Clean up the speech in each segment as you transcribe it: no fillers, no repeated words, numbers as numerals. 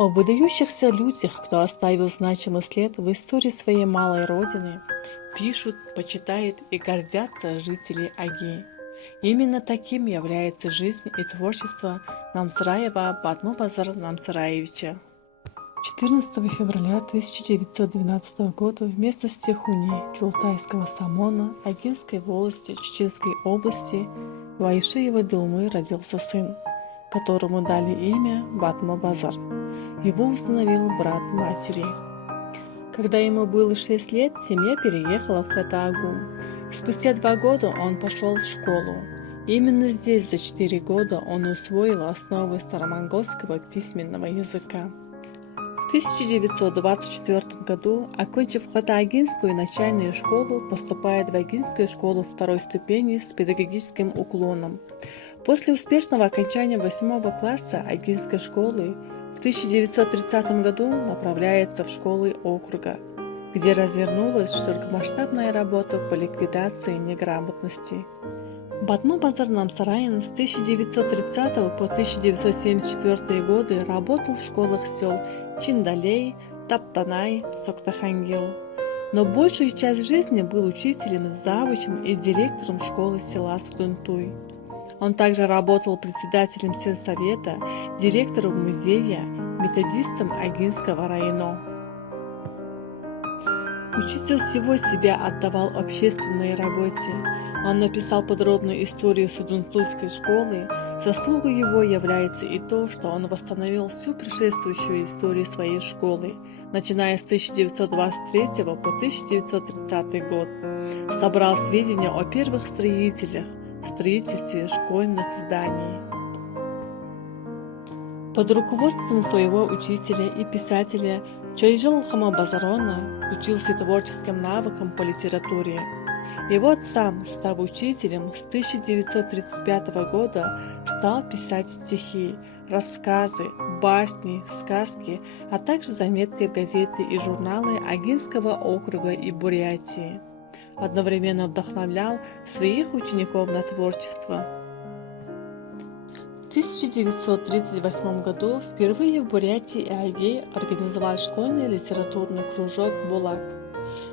О выдающихся людях, кто оставил значимый след в истории своей малой родины, пишут, почитают и гордятся жители Аги. Именно таким является жизнь и творчество Намсараева Батму-Базар Намсараевича. 14 февраля 1912 года в местности Хуни Чултайского Самона Агинской волости Чеченской области в Айшиева Дулмы родился сын, которому дали имя Батму-Базар. Его установил брат матери. Когда ему было 6 лет, семья переехала в Хатаагу. Спустя 2 года он пошел в школу. Именно здесь за 4 года он усвоил основы старомонгольского письменного языка. В 1924 году, окончив Хатаагинскую начальную школу, поступает в Агинскую школу второй ступени с педагогическим уклоном. После успешного окончания 8 класса Агинской школы в 1930 году направляется в школы округа, где развернулась широкомасштабная работа по ликвидации неграмотности. Батму-Базар Намсараин с 1930 по 1974 годы работал в школах сел Чиндалей, Таптанай, Соктахангил. Но большую часть жизни был учителем, завучем и директором школы села Судунтуй. Он также работал председателем сельсовета, директором музея, методистом Агинского района. Учитель всего себя отдавал общественной работе. Он написал подробную историю Судунтуйской школы. Заслугой его является и то, что он восстановил всю предшествующую историю своей школы, начиная с 1923 по 1930 год. Собрал сведения о первых строителях, строительстве школьных зданий. Под руководством своего учителя и писателя Чойжел Хамабазарона учился творческим навыкам по литературе. И вот сам, став учителем, с 1935 года стал писать стихи, рассказы, басни, сказки, а также заметки в газеты и журналы Агинского округа и Бурятии. Одновременно вдохновлял своих учеников на творчество. В 1938 году впервые в Бурятии и Аге организовал школьный литературный кружок «Булак».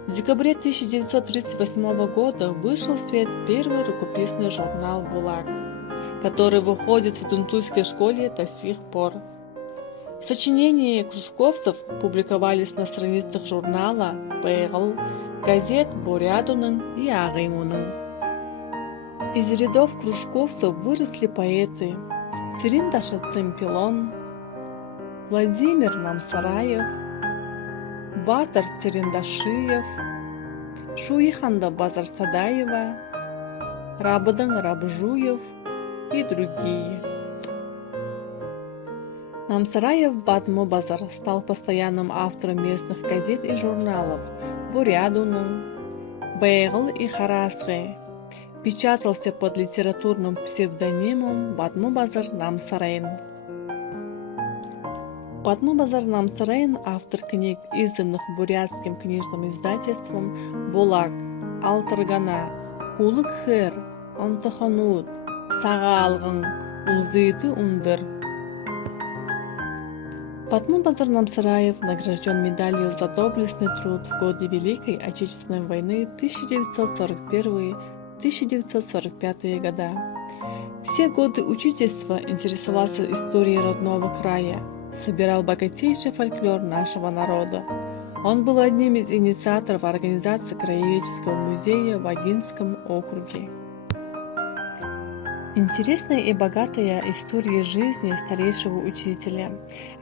В декабре 1938 года вышел в свет первый рукописный журнал «Булак», который выходит в Судунтуйской школе до сих пор. Сочинения кружковцев публиковались на страницах журнала «Бэйгл», газет «Бурядунын» и «Агымунын». Из рядов кружковцев выросли поэты Цириндаша Цимпилон, Владимир Намсараев, Батар Цириндашиев, Шуиханда Базарсадаева, Рабадан Рабжуев и другие. Намсараев Батму-Базар стал постоянным автором местных газет и журналов «Бурядунын», «Бэйгл» и «Харасгэ». Печатался под литературным псевдонимом Батму-Базар Намсараин. Батму-Базар Намсараин – автор книг, изданных бурятским книжным издательством «Булак», «Алтаргана», «Хулык-Хэр», «Антаханут», «Саға-Алғын», «Улзыйты Ундыр». Батму-Базар Намсараев награжден медалью за доблестный труд в годы Великой Отечественной войны 1941-1945 года. Все годы учительства интересовался историей родного края, собирал богатейший фольклор нашего народа. Он был одним из инициаторов организации Краеведческого музея в Агинском округе. Интересная и богатая история жизни старейшего учителя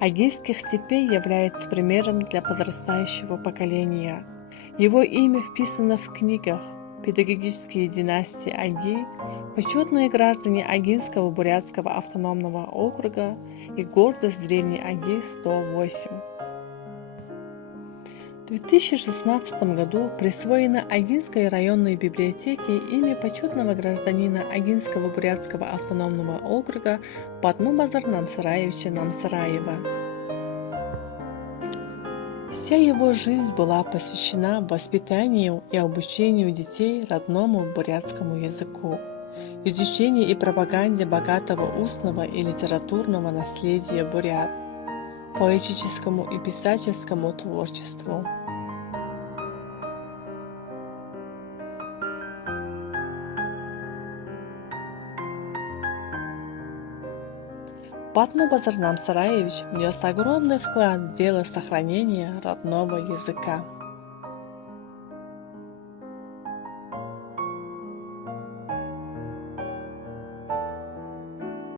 Агинских степей является примером для подрастающего поколения. Его имя вписано в книгах «Педагогические династии Аги», «Почетные граждане Агинского бурятского автономного округа» и «Гордость древней Аги 108». В 2016 году присвоено Агинской районной библиотеке имя почетного гражданина Агинского бурятского автономного округа Батму-Базар Намсараевича Намсараева. Вся его жизнь была посвящена воспитанию и обучению детей родному бурятскому языку, изучению и пропаганде богатого устного и литературного наследия бурят. поэтическому и писательскому творчеству. Батму Базарнам Сараевич внес огромный вклад в дело сохранения родного языка.